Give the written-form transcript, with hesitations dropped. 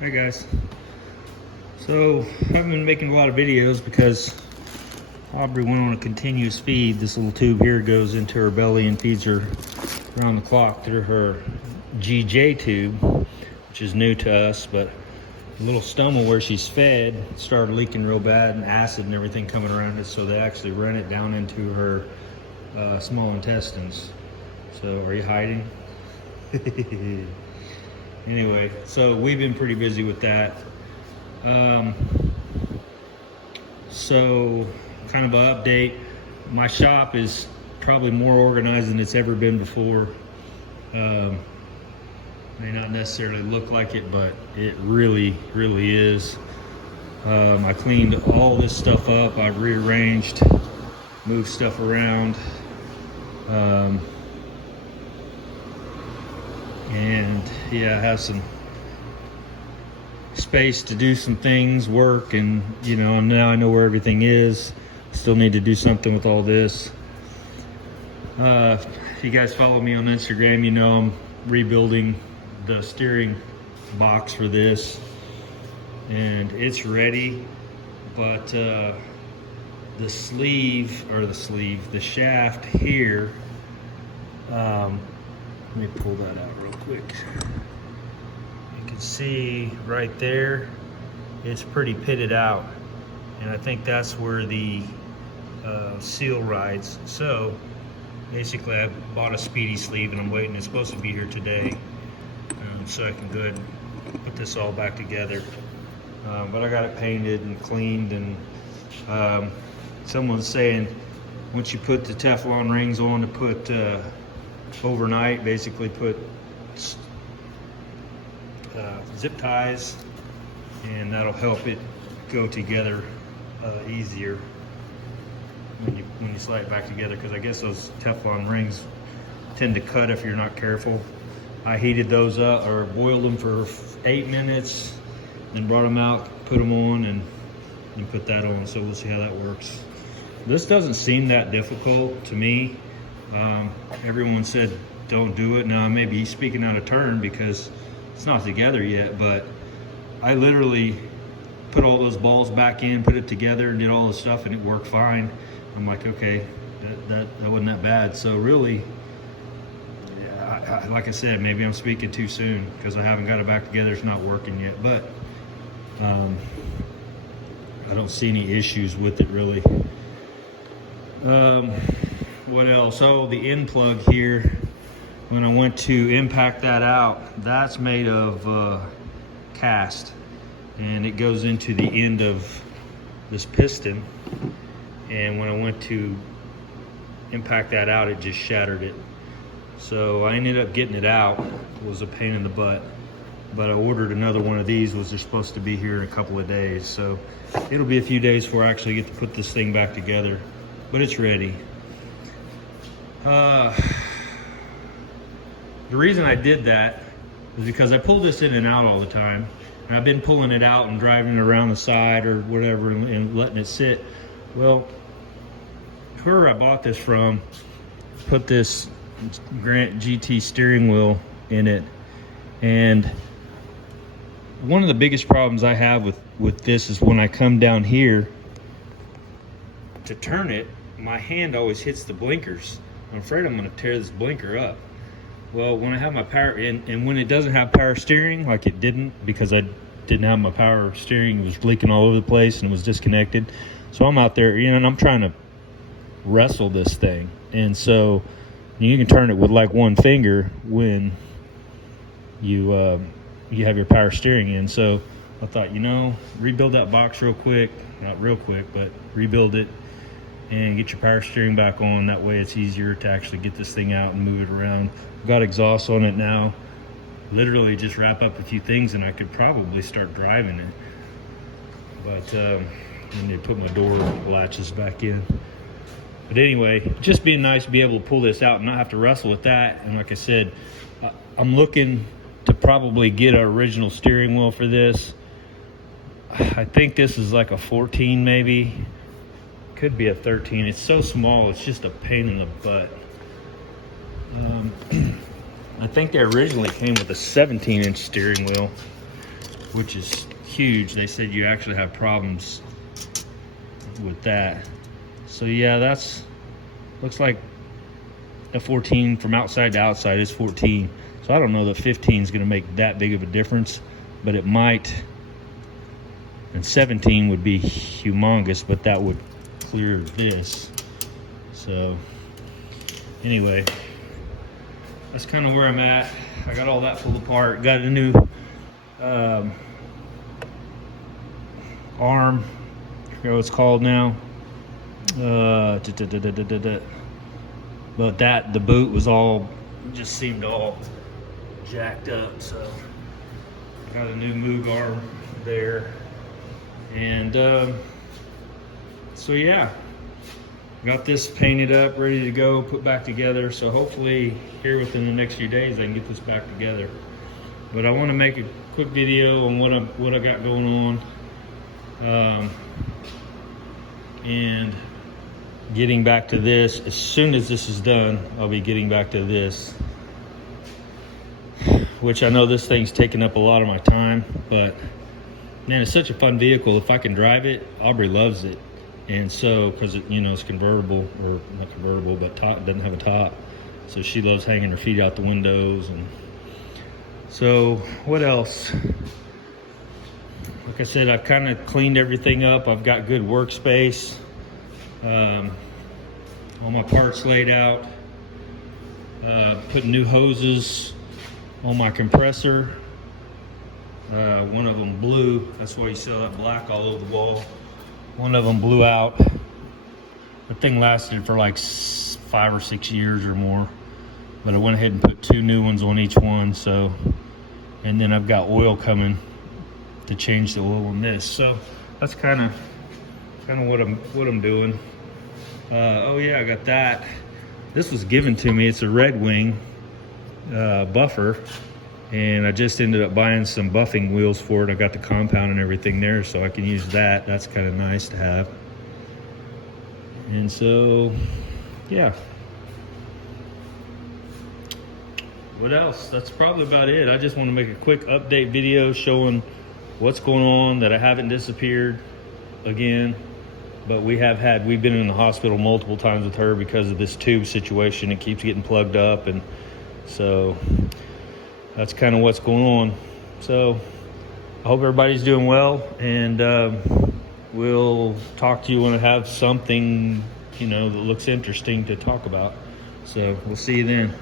Hi guys. So I've been making a lot of videos because Aubrey went on a continuous feed. This little tube here goes into her belly and feeds her around the clock through her GJ tube, which is new to us, but the little stomach where she's fed started leaking real bad and acid and everything coming around it, so they actually ran it down into her small intestines. So are you hiding? Anyway, so we've been pretty busy with that. So kind of an update. My shop is probably more organized than it's ever been before. May not necessarily look like it, but it really is. I cleaned all this stuff up. I rearranged, moved stuff around. And yeah, I have some space to do some things, work, and now I know where everything is. Still need to do something with all this. If you guys follow me on Instagram, you know I'm rebuilding the steering box for this, and it's ready, but the shaft here, let me pull that out real quick. You can see right there, it's pretty pitted out. And I think that's where the seal rides. So basically I bought a speedy sleeve and I'm waiting. It's supposed to be here today. So I can go ahead and put this all back together. But I got it painted and cleaned, and someone's saying once you put the Teflon rings on to put overnight, basically put zip ties, and that'll help it go together easier when you slide it back together, because I guess those Teflon rings tend to cut if you're not careful. I heated those up, or boiled them for 8 minutes, then brought them out, put them on, and put that on. So we'll see how that works. This doesn't seem that difficult to me. Everyone said don't do it. Now I may be speaking out of turn because it's not together yet, but I literally put all those balls back in, put it together, and did all the stuff, and it worked fine. I'm like, okay, that wasn't that bad. So really, yeah, like I said, maybe I'm speaking too soon because I haven't got it back together. It's not working yet, but I don't see any issues with it really. What else? Oh, the end plug here. When I went to impact that out, that's made of cast, and it goes into the end of this piston. And when I went to impact that out, it just shattered it. So I ended up getting it out. It was a pain in the butt, but I ordered another one of these, which is supposed to be here in a couple of days. So it'll be a few days before I actually get to put this thing back together, but it's ready. The reason I did that is because I pull this in and out all the time, and I've been pulling it out and driving it around the side or whatever and letting it sit. Well, whoever I bought this from put this Grant GT steering wheel in it, and one of the biggest problems I have with this is when I come down here to turn it, my hand always hits the blinkers. I'm afraid I'm going to tear this blinker up. Well, when I have my power, and when it doesn't have power steering, like it didn't, because I didn't have my power steering, it was leaking all over the place and it was disconnected. So I'm out there, and I'm trying to wrestle this thing. And so you can turn it with like one finger when you have your power steering in. So I thought, rebuild that box real quick, not real quick, but rebuild it and get your power steering back on. That way it's easier to actually get this thing out and move it around. Got exhaust on it now. Literally just wrap up a few things and I could probably start driving it. But I need to put my door latches back in. But anyway, just being nice to be able to pull this out and not have to wrestle with that. And like I said, I'm looking to probably get an original steering wheel for this. I think this is like a 14 maybe. Could be a 13. It's so small, it's just a pain in the butt. I think they originally came with a 17-inch steering wheel. which is huge. They said you actually have problems with that. So yeah, looks like a 14 from outside to outside is 14. So I don't know that 15 is going to make that big of a difference, but it might. And 17 would be humongous, but that would clear this. So anyway, that's kind of where I'm at. I got all that pulled apart. Got a new arm. I forget what it's called now. But the boot was all, just seemed all jacked up. So got a new Moog arm there. And so yeah, got this painted up, ready to go, put back together. So hopefully here within the next few days I can get this back together. But I want to make a quick video on what I got going on, and getting back to this. As soon as this is done, I'll be getting back to this, which I know this thing's taking up a lot of my time, but man, it's such a fun vehicle. If I can drive it, Aubrey loves it. And so, because it, it's convertible, or not convertible, but top, doesn't have a top. So she loves hanging her feet out the windows. And so, what else? Like I said, I've kind of cleaned everything up. I've got good workspace. All my parts laid out. Put new hoses on my compressor. One of them blew. That's why you saw that black all over the wall. One of them blew out. The thing lasted for like 5 or 6 years or more, but I went ahead and put 2 new ones on each one. So, and then I've got oil coming to change the oil on this. So that's kind of what I'm doing. Oh yeah, I got that. This was given to me. It's a Red Wing buffer. And I just ended up buying some buffing wheels for it. I got the compound and everything there, so I can use that. That's kind of nice to have. And so, yeah. What else? That's probably about it. I just want to make a quick update video showing what's going on, that I haven't disappeared again. But we've been in the hospital multiple times with her because of this tube situation. It keeps getting plugged up, and so that's kind of what's going on. So I hope everybody's doing well, and we'll talk to you when I have something, that looks interesting to talk about. So we'll see you then.